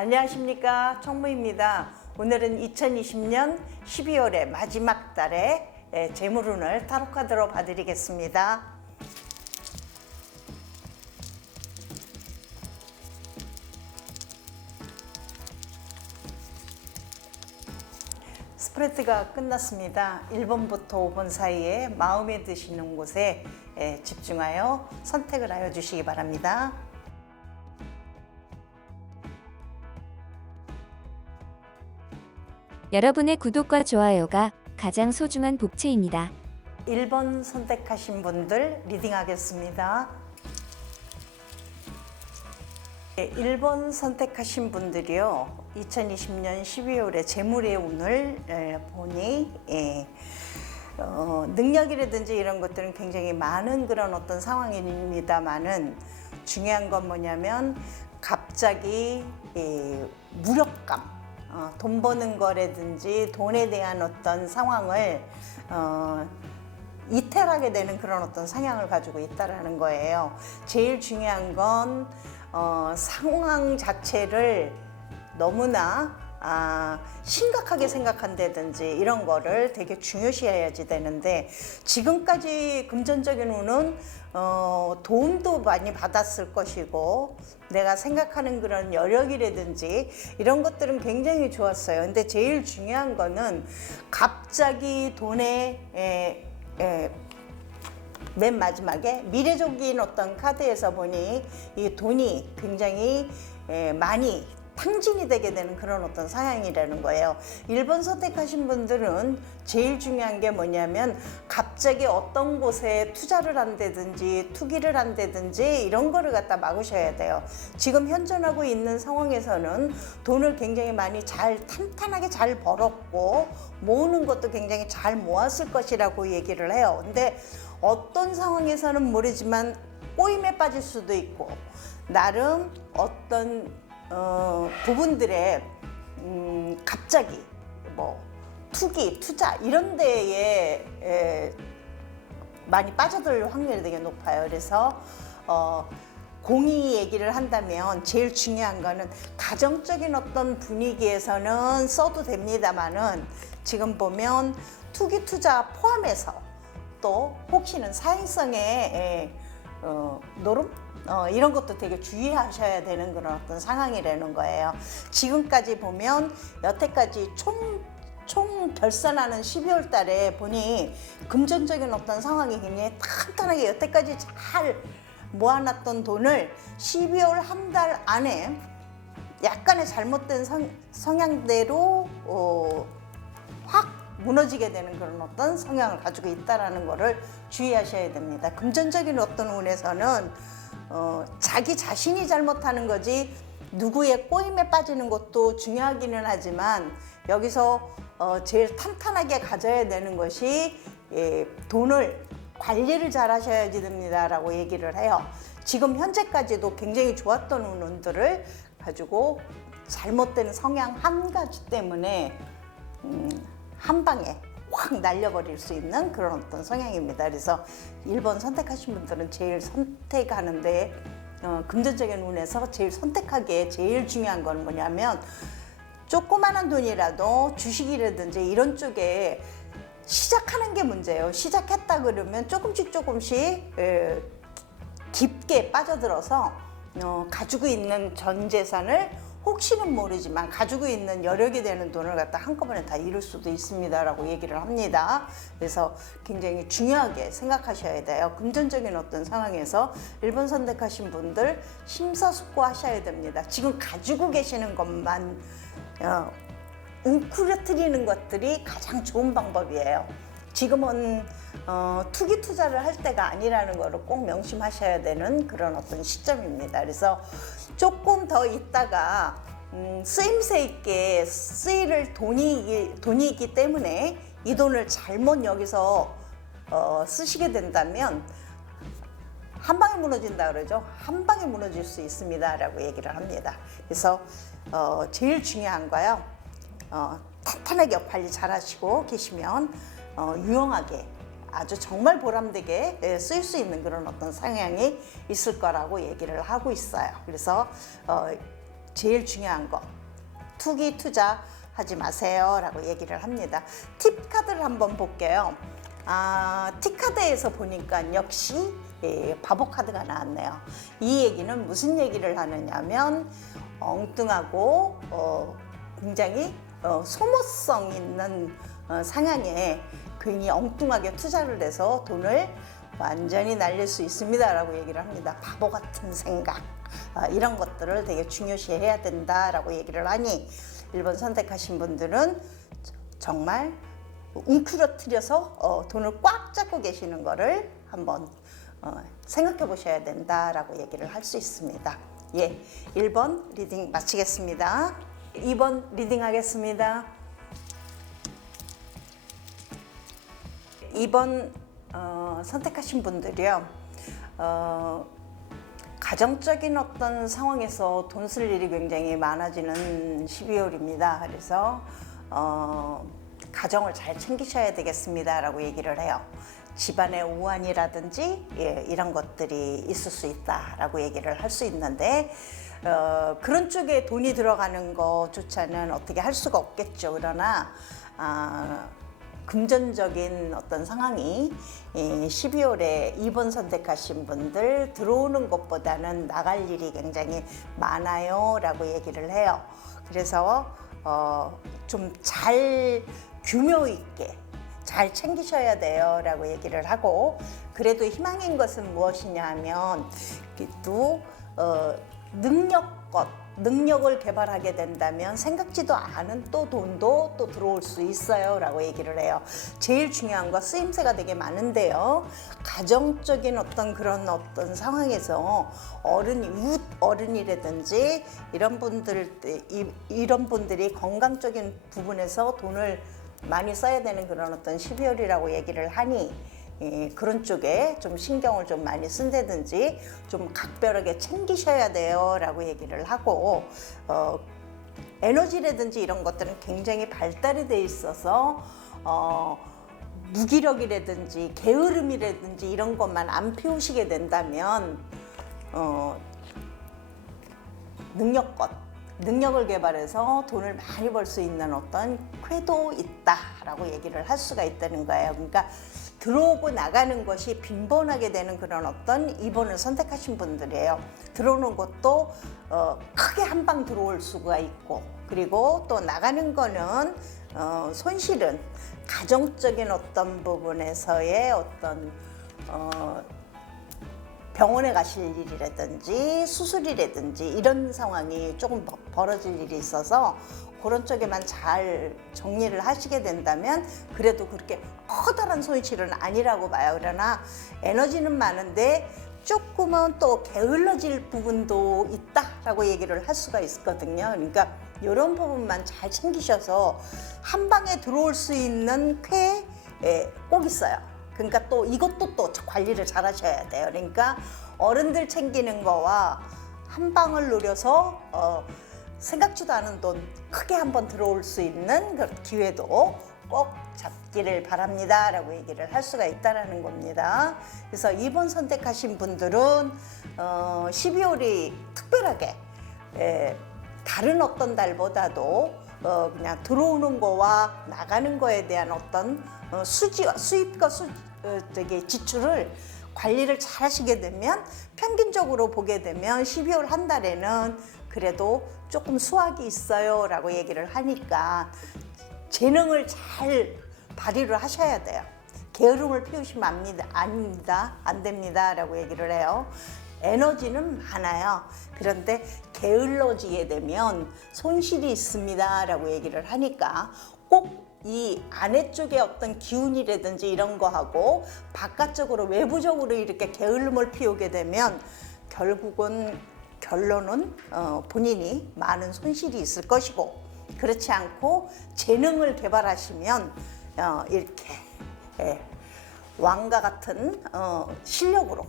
안녕하십니까, 총무입니다. 오늘은 2020년 12월의 마지막 달에 재물운을 타로카드로 봐드리겠습니다. 스프레드가 끝났습니다. 1번부터 5번 사이에 마음에 드시는 곳에 집중하여 선택을 하여 주시기 바랍니다. 여러분의 구독과 좋아요가 가장 소중한 복채입니다. 1번 선택하신 분들 리딩하겠습니다. 1번 선택하신 분들이요, 2020년 12월에 재물의 운을 보니 능력이라든지 이런 것들은 굉장히 많은 그런 어떤 상황입니다만은 중요한 건 뭐냐면 갑자기 무력감, 돈 버는 거라든지 돈에 대한 어떤 상황을 이탈하게 되는 그런 어떤 성향을 가지고 있다라는 거예요. 제일 중요한 건 상황 자체를 너무나 심각하게 생각한다든지 이런 거를 되게 중요시해야지 되는데, 지금까지 금전적인 운은 도움도 많이 받았을 것이고 내가 생각하는 그런 여력이라든지 이런 것들은 굉장히 좋았어요. 근데 제일 중요한 거는 갑자기 돈에 맨 마지막에 미래적인 어떤 카드에서 보니 이 돈이 굉장히 많이 탕진이 되게 되는 그런 어떤 상황이라는 거예요. 1번 선택하신 분들은 제일 중요한 게 뭐냐면 갑자기 어떤 곳에 투자를 한다든지 투기를 한다든지 이런 거를 갖다 막으셔야 돼요. 지금 현존하고 있는 상황에서는 돈을 굉장히 많이 탄탄하게 잘 벌었고 모으는 것도 굉장히 잘 모았을 것이라고 얘기를 해요. 근데 어떤 상황에서는 모르지만 꼬임에 빠질 수도 있고 나름 어떤 부분들에 갑자기 뭐 투기, 투자 이런 데에 많이 빠져들 확률이 되게 높아요. 그래서 공의 얘기를 한다면 제일 중요한 거는 가정적인 어떤 분위기에서는 써도 됩니다만은 지금 보면 투기, 투자 포함해서 또 혹시는 사행성의 노름? 이런 것도 되게 주의하셔야 되는 그런 어떤 상황이라는 거예요. 지금까지 보면 여태까지 총 결산하는 12월 달에 보니 금전적인 어떤 상황이 굉장히 탄탄하게 여태까지 잘 모아놨던 돈을 12월 한 달 안에 약간의 잘못된 성향대로 확 무너지게 되는 그런 어떤 성향을 가지고 있다라는 거를 주의하셔야 됩니다. 금전적인 어떤 운에서는 자기 자신이 잘못하는 거지 누구의 꼬임에 빠지는 것도 중요하기는 하지만 여기서 제일 탄탄하게 가져야 되는 것이 돈을 관리를 잘 하셔야지 됩니다라고 얘기를 해요. 지금 현재까지도 굉장히 좋았던 운들을 가지고 잘못된 성향 한 가지 때문에 한 방에 확 날려버릴 수 있는 그런 어떤 성향입니다. 그래서 1번 선택하신 분들은 제일 선택하는데 금전적인 운에서 제일 선택하기에 제일 중요한 건 뭐냐면 조그마한 돈이라도 주식이라든지 이런 쪽에 시작하는 게 문제예요. 시작했다 그러면 조금씩 깊게 빠져들어서 가지고 있는 전 재산을 혹시는 모르지만 가지고 있는 여력이 되는 돈을 갖다 한꺼번에 다 잃을 수도 있습니다라고 얘기를 합니다. 그래서 굉장히 중요하게 생각하셔야 돼요. 금전적인 어떤 상황에서 1번 선택하신 분들 심사숙고하셔야 됩니다. 지금 가지고 계시는 것만 웅크러뜨리는 것들이 가장 좋은 방법이에요. 지금은 투기 투자를 할 때가 아니라는 것을 꼭 명심하셔야 되는 그런 어떤 시점입니다. 그래서 조금 더 있다가 쓰임새 있게 쓰일 돈이기 때문에 이 돈을 잘못 여기서 쓰시게 된다면 한 방에 무너진다 그러죠. 한 방에 무너질 수 있습니다 라고 얘기를 합니다. 그래서 제일 중요한 거요, 탄탄하게 관리 잘 하시고 계시면 유용하게 아주 정말 보람되게 쓰일 수 있는 그런 어떤 성향이 있을 거라고 얘기를 하고 있어요. 그래서 제일 중요한 거 투기 투자하지 마세요라고 얘기를 합니다. 팁 카드를 한번 볼게요. 팁 카드에서 보니까 역시 바보 카드가 나왔네요. 이 얘기는 무슨 얘기를 하느냐면 엉뚱하고 굉장히 소모성 있는 상황에 괜히 엉뚱하게 투자를 해서 돈을 완전히 날릴 수 있습니다라고 얘기를 합니다. 바보 같은 생각 이런 것들을 되게 중요시해야 된다라고 얘기를 하니 1번 선택하신 분들은 정말 웅크러뜨려서 돈을 꽉 잡고 계시는 거를 한번 생각해 보셔야 된다라고 얘기를 할 수 있습니다. 예, 1번 리딩 마치겠습니다. 2번 리딩 하겠습니다. 2번 선택하신 분들이요. 가정적인 어떤 상황에서 돈 쓸 일이 굉장히 많아지는 12월입니다. 그래서 가정을 잘 챙기셔야 되겠습니다 라고 얘기를 해요. 집안의 우환이라든지 이런 것들이 있을 수 있다라고 얘기를 할 수 있는데 그런 쪽에 돈이 들어가는 것조차는 어떻게 할 수가 없겠죠. 그러나 금전적인 어떤 상황이 12월에 2번 선택하신 분들 들어오는 것보다는 나갈 일이 굉장히 많아요 라고 얘기를 해요. 그래서 좀 잘 규모 있게 잘 챙기셔야 돼요 라고 얘기를 하고, 그래도 희망인 것은 무엇이냐 하면 또 능력을 개발하게 된다면 생각지도 않은 또 돈도 또 들어올 수 있어요 라고 얘기를 해요. 제일 중요한 거 쓰임새가 되게 많은데요. 가정적인 어떤 그런 어떤 상황에서 이웃 어른이라든지 이런 분들이 건강적인 부분에서 돈을 많이 써야 되는 그런 어떤 12월이라고 얘기를 하니 그런 쪽에 좀 신경을 좀 많이 쓴다든지 좀 각별하게 챙기셔야 돼요 라고 얘기를 하고, 에너지라든지 이런 것들은 굉장히 발달이 돼 있어서 무기력이라든지 게으름이라든지 이런 것만 안 피우시게 된다면 능력을 개발해서 돈을 많이 벌 수 있는 어떤 쾌도 있다라고 얘기를 할 수가 있다는 거예요. 그러니까 들어오고 나가는 것이 빈번하게 되는 그런 어떤 2번을 선택하신 분들이에요. 들어오는 것도 크게 한 방 들어올 수가 있고, 그리고 또 나가는 거는 손실은 가정적인 어떤 부분에서의 어떤 병원에 가실 일이라든지 수술이라든지 이런 상황이 조금 벌어질 일이 있어서 그런 쪽에만 잘 정리를 하시게 된다면 그래도 그렇게 커다란 손실은 아니라고 봐요. 그러나 에너지는 많은데 조금은 또 게을러질 부분도 있다라고 얘기를 할 수가 있거든요. 그러니까 이런 부분만 잘 챙기셔서 한 방에 들어올 수 있는 쾌 꼭 있어요. 그러니까 또 이것도 또 관리를 잘 하셔야 돼요. 그러니까 어른들 챙기는 거와 한 방을 노려서 생각지도 않은 돈 크게 한번 들어올 수 있는 그 기회도 꼭 잡기를 바랍니다 라고 얘기를 할 수가 있다는 겁니다. 그래서 2번 선택하신 분들은 12월이 특별하게 다른 어떤 달보다도 그냥 들어오는 거와 나가는 거에 대한 어떤 수입과 지출을 관리를 잘 하시게 되면 평균적으로 보게 되면 12월 한 달에는 그래도 조금 수확이 있어요 라고 얘기를 하니까 재능을 잘 발휘를 하셔야 돼요. 게으름을 피우시면 안 됩니다 라고 얘기를 해요. 에너지는 많아요. 그런데 게을러지게 되면 손실이 있습니다 라고 얘기를 하니까 꼭 이 안에 쪽에 어떤 기운이라든지 이런 거하고 바깥쪽으로 외부적으로 이렇게 게으름을 피우게 되면 결론은 본인이 많은 손실이 있을 것이고, 그렇지 않고 재능을 개발하시면 이렇게 왕과 같은 실력으로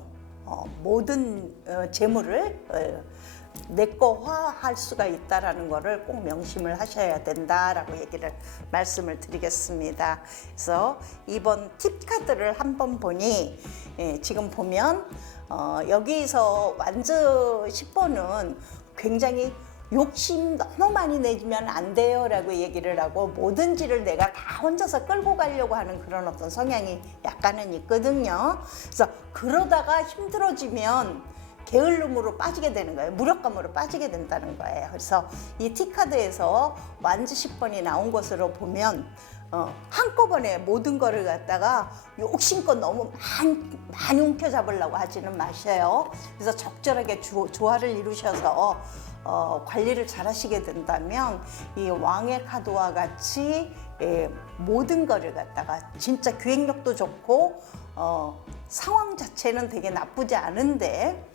모든 재물을 내거화할 수가 있다라는 거를 꼭 명심을 하셔야 된다라고 얘기를 말씀을 드리겠습니다. 그래서 이번 팁 카드를 한번 보니 지금 보면 여기서 완즈 10번은 굉장히 욕심 너무 많이 내면 안 돼요 라고 얘기를 하고, 뭐든지를 내가 다 혼자서 끌고 가려고 하는 그런 어떤 성향이 약간은 있거든요. 그래서 그러다가 힘들어지면 게을름으로 빠지게 되는 거예요. 무력감으로 빠지게 된다는 거예요. 그래서 이 T카드에서 완즈 10번이 나온 것으로 보면 한꺼번에 모든 거를 갖다가 욕심껏 너무 많이 움켜잡으려고 하지는 마세요. 그래서 적절하게 조화를 이루셔서 관리를 잘 하시게 된다면 이 왕의 카드와 같이 모든 거를 갖다가 진짜 기획력도 좋고 상황 자체는 되게 나쁘지 않은데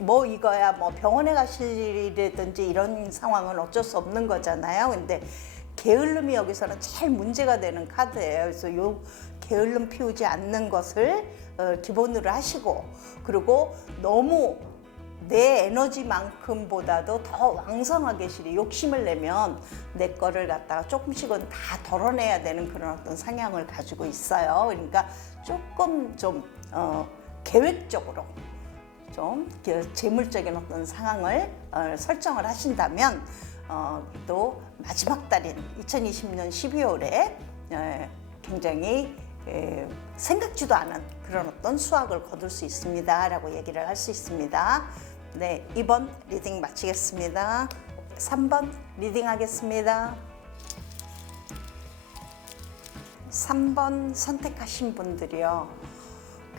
뭐 이거야 뭐 병원에 가실 일이라든지 이런 상황은 어쩔 수 없는 거잖아요. 근데 게을름이 여기서는 제일 문제가 되는 카드예요. 그래서 요 게을름 피우지 않는 것을 기본으로 하시고, 그리고 너무 내 에너지만큼보다도 더 왕성하게 욕심을 내면 내 거를 갖다가 조금씩은 다 덜어내야 되는 그런 어떤 성향을 가지고 있어요. 그러니까 조금 좀 계획적으로 좀 재물적인 어떤 상황을 설정을 하신다면 또 마지막 달인 2020년 12월에 굉장히 생각지도 않은 그런 어떤 수확을 거둘 수 있습니다 라고 얘기를 할 수 있습니다. 네, 2번 리딩 마치겠습니다. 3번 리딩 하겠습니다. 3번 선택하신 분들이요,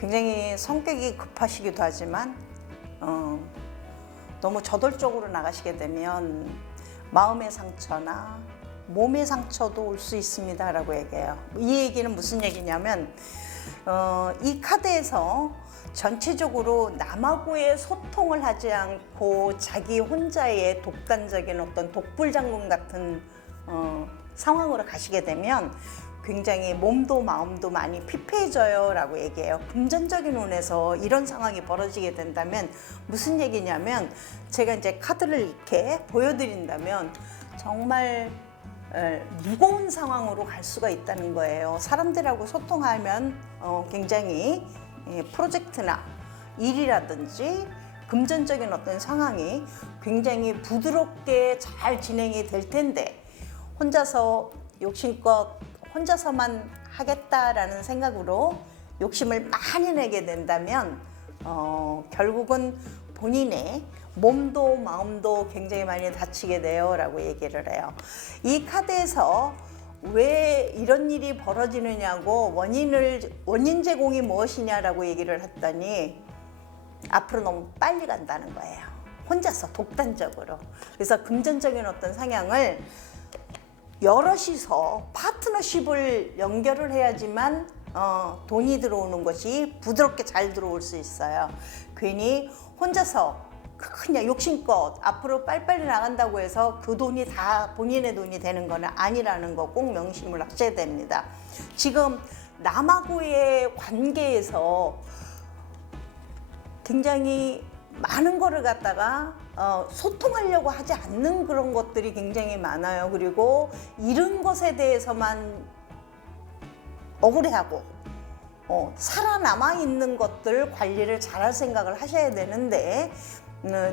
굉장히 성격이 급하시기도 하지만 너무 저돌적으로 나가시게 되면 마음의 상처나 몸의 상처도 올 수 있습니다 라고 얘기해요. 이 얘기는 무슨 얘기냐면 이 카드에서 전체적으로 남하고의 소통을 하지 않고 자기 혼자의 독단적인 어떤 독불장군 같은 상황으로 가시게 되면 굉장히 몸도 마음도 많이 피폐해져요 라고 얘기해요. 금전적인 운에서 이런 상황이 벌어지게 된다면 무슨 얘기냐면, 제가 이제 카드를 이렇게 보여드린다면 정말 무거운 상황으로 갈 수가 있다는 거예요. 사람들하고 소통하면 굉장히 프로젝트나 일이라든지 금전적인 어떤 상황이 굉장히 부드럽게 잘 진행이 될 텐데, 혼자서 욕심껏 혼자서만 하겠다라는 생각으로 욕심을 많이 내게 된다면 결국은 본인의 몸도 마음도 굉장히 많이 다치게 돼요 라고 얘기를 해요. 이 카드에서 왜 이런 일이 벌어지느냐고 원인 제공이 무엇이냐라고 얘기를 했더니 앞으로 너무 빨리 간다는 거예요. 혼자서 독단적으로. 그래서 금전적인 어떤 상향을 여럿이서 파트너십을 연결을 해야지만 돈이 들어오는 것이 부드럽게 잘 들어올 수 있어요. 괜히 혼자서 그냥 욕심껏 앞으로 빨리빨리 나간다고 해서 그 돈이 다 본인의 돈이 되는 건 아니라는 거 꼭 명심을 하셔야 됩니다. 지금 남하고의 관계에서 굉장히 많은 거를 갖다가 소통하려고 하지 않는 그런 것들이 굉장히 많아요. 그리고 이런 것에 대해서만 억울해하고 살아남아 있는 것들 관리를 잘할 생각을 하셔야 되는데,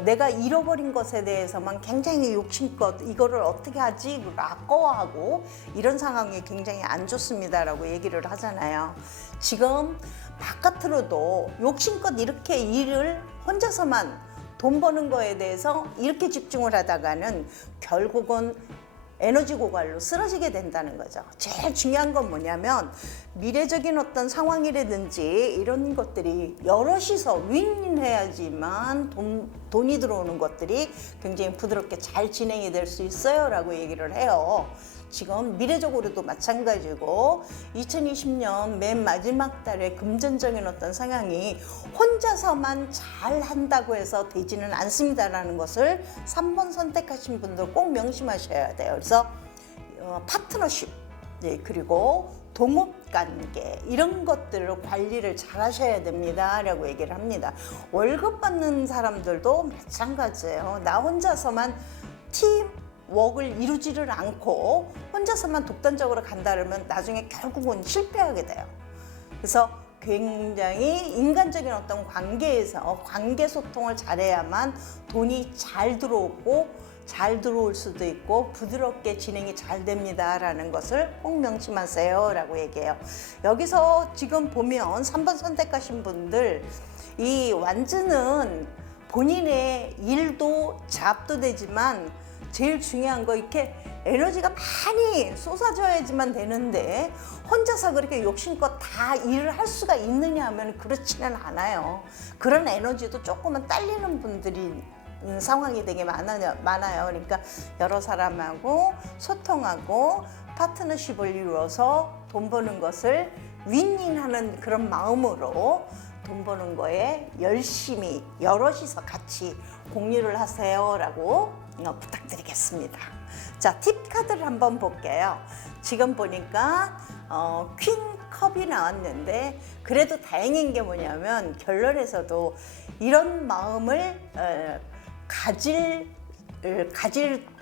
내가 잃어버린 것에 대해서만 굉장히 욕심껏 이거를 어떻게 하지 아까워하고 이런 상황이 굉장히 안 좋습니다라고 얘기를 하잖아요. 지금 바깥으로도 욕심껏 이렇게 일을 혼자서만 돈 버는 거에 대해서 이렇게 집중을 하다가는 결국은 에너지 고갈로 쓰러지게 된다는 거죠. 제일 중요한 건 뭐냐면, 미래적인 어떤 상황이라든지 이런 것들이 여럿이서 윈윈해야지만 돈이 들어오는 것들이 굉장히 부드럽게 잘 진행이 될 수 있어요 라고 얘기를 해요. 지금 미래적으로도 마찬가지고 2020년 맨 마지막 달에 금전적인 어떤 상황이 혼자서만 잘 한다고 해서 되지는 않습니다라는 것을 3번 선택하신 분들 꼭 명심하셔야 돼요. 그래서 파트너십, 그리고 동업관계 이런 것들을 관리를 잘 하셔야 됩니다 라고 얘기를 합니다. 월급 받는 사람들도 마찬가지예요. 나 혼자서만 팀 웍을 이루지를 않고 혼자서만 독단적으로 간다 그러면 나중에 결국은 실패하게 돼요. 그래서 굉장히 인간적인 어떤 관계에서 관계 소통을 잘해야만 돈이 잘 들어오고 잘 들어올 수도 있고 부드럽게 진행이 잘 됩니다라는 것을 꼭 명심하세요라고 얘기해요. 여기서 지금 보면 3번 선택하신 분들 이 완즈는 본인의 일도 잡도 되지만 제일 중요한 거 이렇게 에너지가 많이 쏟아져야지만 되는데 혼자서 그렇게 욕심껏 다 일을 할 수가 있느냐 하면 그렇지는 않아요. 그런 에너지도 조금은 딸리는 분들이 상황이 되게 많아요. 그러니까 여러 사람하고 소통하고 파트너십을 이루어서 돈 버는 것을 윈윈하는 그런 마음으로 돈 버는 거에 열심히 여럿이서 같이 공유를 하세요라고 부탁드리겠습니다. 자, 팁 카드를 한번 볼게요. 지금 보니까 퀸 컵이 나왔는데 그래도 다행인 게 뭐냐면 결론에서도 이런 마음을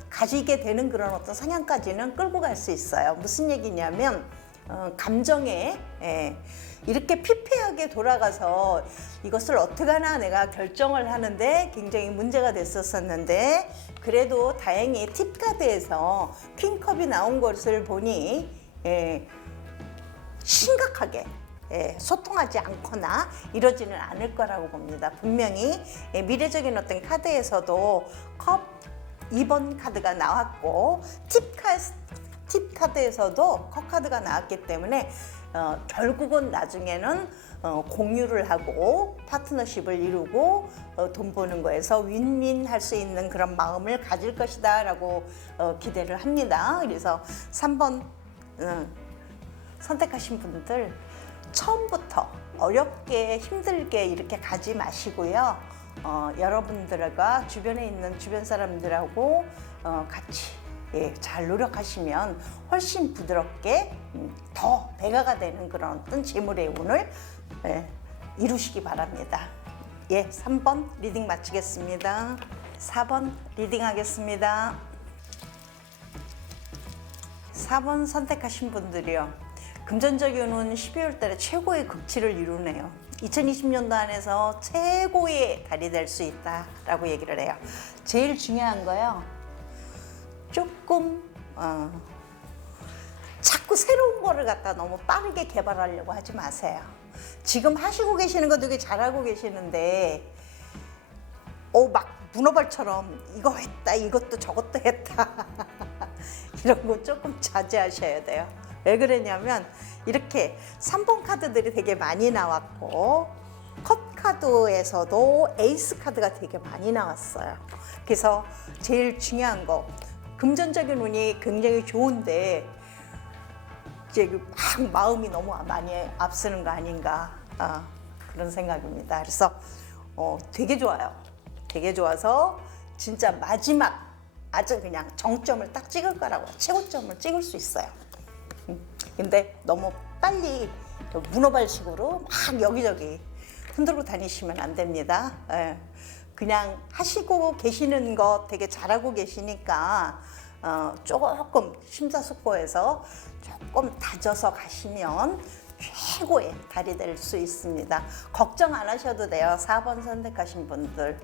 가지게 되는 그런 어떤 성향까지는 끌고 갈 수 있어요. 무슨 얘기냐면 감정에 이렇게 피폐하게 돌아가서 이것을 어떻게 하나 내가 결정을 하는데 굉장히 문제가 됐었는데 그래도 다행히 팁카드에서 퀸컵이 나온 것을 보니 심각하게 소통하지 않거나 이러지는 않을 거라고 봅니다. 분명히 미래적인 어떤 카드에서도 컵 2번 카드가 나왔고 팁 카드에서도 컵 카드가 나왔기 때문에 결국은 나중에는 공유를 하고 파트너십을 이루고 돈 버는 거에서 윈윈 할 수 있는 그런 마음을 가질 것이다 라고 기대를 합니다. 그래서 3번 선택하신 분들 처음부터 어렵게 힘들게 이렇게 가지 마시고요. 여러분들과 주변에 있는 주변 사람들하고 같이 잘 노력하시면 훨씬 부드럽게 더 배가가 되는 그런 어떤 재물의 운을 이루시기 바랍니다. 3번 리딩 마치겠습니다. 4번 리딩 하겠습니다. 4번 선택하신 분들이요. 금전적인 운 12월 달에 최고의 극치를 이루네요. 2020년도 안에서 최고의 달이 될 수 있다라고 얘기를 해요. 제일 중요한 거요. 조금 자꾸 새로운 거를 갖다 너무 빠르게 개발하려고 하지 마세요. 지금 하시고 계시는 거 되게 잘하고 계시는데 막 문어발처럼 이거 했다 이것도 저것도 했다 이런 거 조금 자제하셔야 돼요. 왜 그러냐면 이렇게 3번 카드들이 되게 많이 나왔고 컵 카드에서도 에이스 카드가 되게 많이 나왔어요. 그래서 제일 중요한 거 금전적인 운이 굉장히 좋은데 이제 막 마음이 너무 많이 앞서는 거 아닌가 그런 생각입니다. 그래서 되게 좋아요. 되게 좋아서 진짜 마지막 아주 그냥 정점을 딱 찍을 거라고 최고점을 찍을 수 있어요. 근데 너무 빨리 문어발식으로 막 여기저기 흔들고 다니시면 안 됩니다. 그냥 하시고 계시는 거 되게 잘하고 계시니까 조금 심사숙고해서 조금 다져서 가시면 최고의 달이 될 수 있습니다. 걱정 안 하셔도 돼요. 4번 선택하신 분들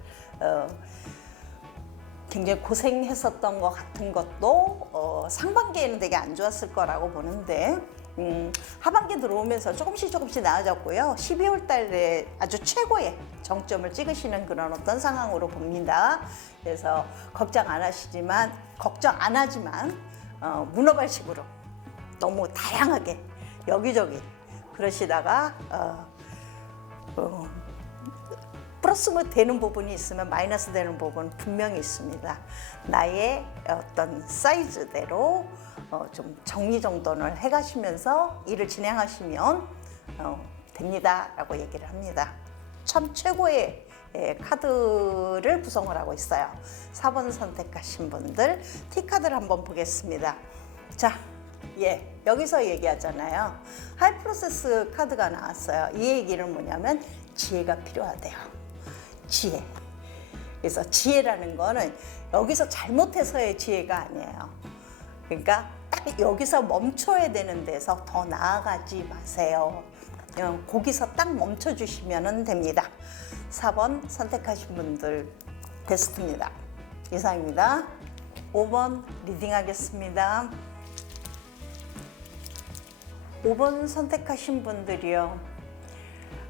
굉장히 고생했었던 것 같은 것도 상반기에는 되게 안 좋았을 거라고 보는데 하반기 들어오면서 조금씩 나아졌고요. 12월 달에 아주 최고의 정점을 찍으시는 그런 어떤 상황으로 봅니다. 그래서 걱정 안 하지만 문어발식으로 너무 다양하게 여기저기 그러시다가 플러스 되는 부분이 있으면 마이너스 되는 부분은 분명히 있습니다. 나의 어떤 사이즈대로 좀 정리정돈을 해가시면서 일을 진행하시면 됩니다라고 얘기를 합니다. 참 최고의 카드를 구성을 하고 있어요. 4번 선택하신 분들 T카드를 한번 보겠습니다. 자, 여기서 얘기하잖아요. 하이프로세스 카드가 나왔어요. 이 얘기는 뭐냐면 지혜가 필요하대요. 지혜. 그래서 지혜라는 거는 여기서 잘못해서의 지혜가 아니에요. 그러니까 딱 여기서 멈춰야 되는 데서 더 나아가지 마세요. 거기서 딱 멈춰주시면 됩니다. 4번 선택하신 분들 베스트입니다. 이상입니다. 5번 리딩하겠습니다. 5번 선택하신 분들이요.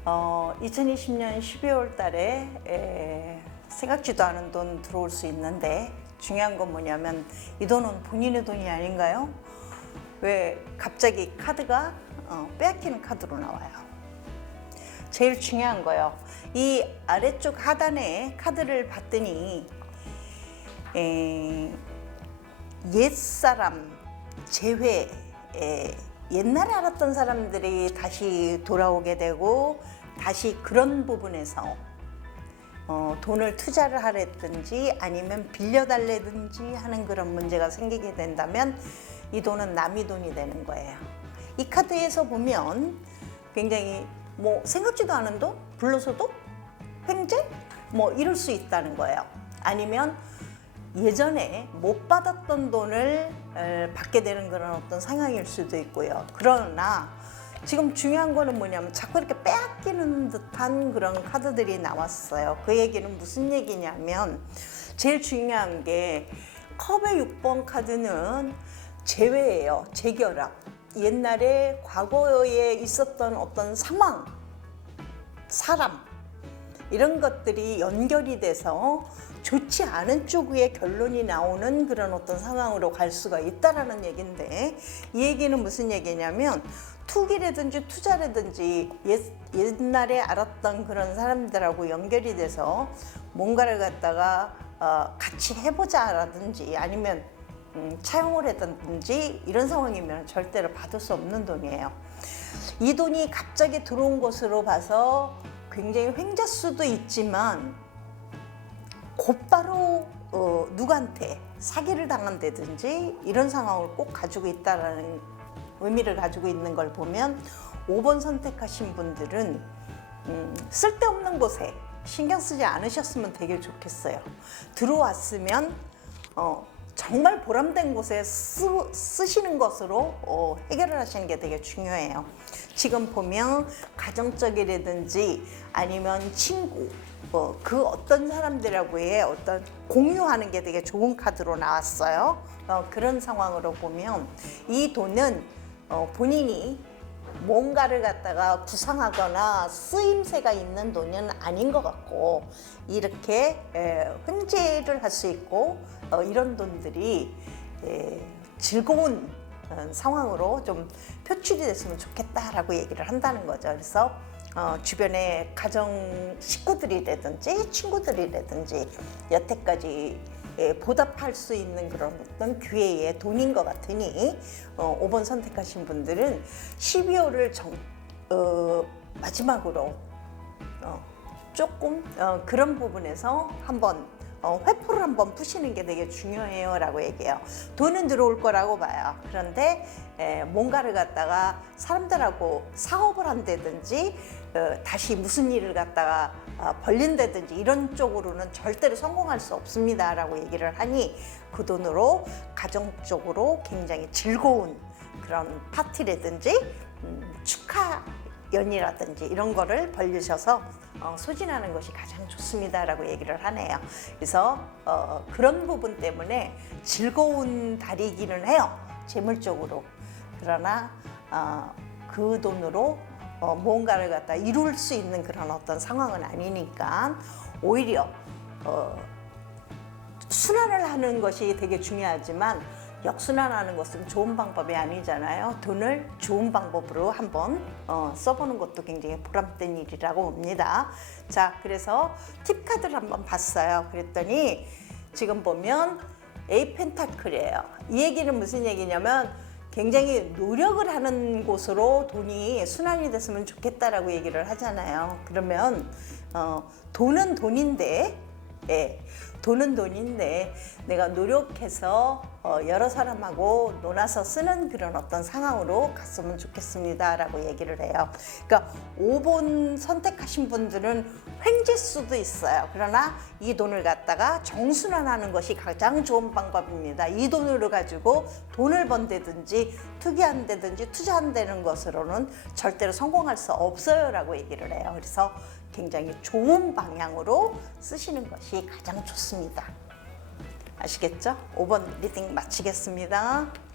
2020년 12월 달에 생각지도 않은 돈 들어올 수 있는데 중요한 건 뭐냐면 이 돈은 본인의 돈이 아닌가요? 왜 갑자기 카드가 빼앗기는 카드로 나와요. 제일 중요한 거요. 이 아래쪽 하단에 카드를 봤더니 옛사람 재회, 옛날에 알았던 사람들이 다시 돌아오게 되고 다시 그런 부분에서 돈을 투자를 하랬든지 아니면 빌려달래든지 하는 그런 문제가 생기게 된다면 이 돈은 남의 돈이 되는 거예요. 이 카드에서 보면 굉장히 뭐 생각지도 않은 돈 불러서도 횡재 뭐 이럴 수 있다는 거예요. 아니면 예전에 못 받았던 돈을 받게 되는 그런 어떤 상황일 수도 있고요. 그러나 지금 중요한 거는 뭐냐면 자꾸 이렇게 빼앗기는 듯한 그런 카드들이 나왔어요. 그 얘기는 무슨 얘기냐면 제일 중요한 게 컵의 6번 카드는 재회예요. 재결합. 옛날에 과거에 있었던 어떤 상황, 사람 이런 것들이 연결이 돼서 좋지 않은 쪽의 결론이 나오는 그런 어떤 상황으로 갈 수가 있다라는 얘기인데 이 얘기는 무슨 얘기냐면 투기라든지 투자라든지 옛날에 알았던 그런 사람들하고 연결이 돼서 뭔가를 갖다가 같이 해보자라든지 아니면 차용을 했든지 이런 상황이면 절대로 받을 수 없는 돈이에요. 이 돈이 갑자기 들어온 것으로 봐서 굉장히 횡재 수도 있지만 곧바로 누구한테 사기를 당한다든지 이런 상황을 꼭 가지고 있다라는 의미를 가지고 있는 걸 보면 5번 선택하신 분들은 쓸데없는 곳에 신경 쓰지 않으셨으면 되게 좋겠어요. 들어왔으면 정말 보람된 곳에 쓰시는 것으로 해결을 하시는 게 되게 중요해요. 지금 보면 가정적이라든지 아니면 친구 그 어떤 사람들하고의 어떤 공유하는 게 되게 좋은 카드로 나왔어요. 그런 상황으로 보면 이 돈은 본인이 뭔가를 갖다가 구상하거나 쓰임새가 있는 돈은 아닌 것 같고 이렇게 횡재를 할 수 있고 이런 돈들이 즐거운 상황으로 좀 표출이 됐으면 좋겠다라고 얘기를 한다는 거죠. 그래서 주변에 가정 식구들이라든지 친구들이라든지 여태까지 보답할 수 있는 그런 어떤 기회의 돈인 것 같으니 5번 선택하신 분들은 12월을 마지막으로 조금 그런 부분에서 한번 회포를 한번 푸시는 게 되게 중요해요 라고 얘기해요. 돈은 들어올 거라고 봐요. 그런데 뭔가를 갖다가 사람들하고 사업을 한다든지 다시 무슨 일을 갖다가 벌린다든지 이런 쪽으로는 절대로 성공할 수 없습니다 라고 얘기를 하니 그 돈으로 가정적으로 굉장히 즐거운 그런 파티라든지 축하 연이라든지 이런 거를 벌리셔서 소진하는 것이 가장 좋습니다라고 얘기를 하네요. 그래서 그런 부분 때문에 즐거운 달이기는 해요. 재물적으로. 그러나 그 돈으로 뭔가를 갖다 이룰 수 있는 그런 어떤 상황은 아니니까 오히려 순환을 하는 것이 되게 중요하지만 역순환하는 것은 좋은 방법이 아니잖아요. 돈을 좋은 방법으로 한번 써보는 것도 굉장히 보람된 일이라고 봅니다. 자, 그래서 팁 카드를 한번 봤어요. 그랬더니 지금 보면 A 펜타클이에요. 이 얘기는 무슨 얘기냐면 굉장히 노력을 하는 곳으로 돈이 순환이 됐으면 좋겠다라고 얘기를 하잖아요. 그러면 돈은 돈인데 돈은 돈인데 내가 노력해서 여러 사람하고 놀아서 쓰는 그런 어떤 상황으로 갔으면 좋겠습니다 라고 얘기를 해요. 그러니까 5번 선택하신 분들은 횡재 수도 있어요. 그러나 이 돈을 갖다가 정순환하는 것이 가장 좋은 방법입니다. 이 돈으로 가지고 돈을 번다든지 투기한다든지 투자한다는 것으로는 절대로 성공할 수 없어요 라고 얘기를 해요. 그래서 굉장히 좋은 방향으로 쓰시는 것이 가장 좋습니다. 아시겠죠? 5번 리딩 마치겠습니다.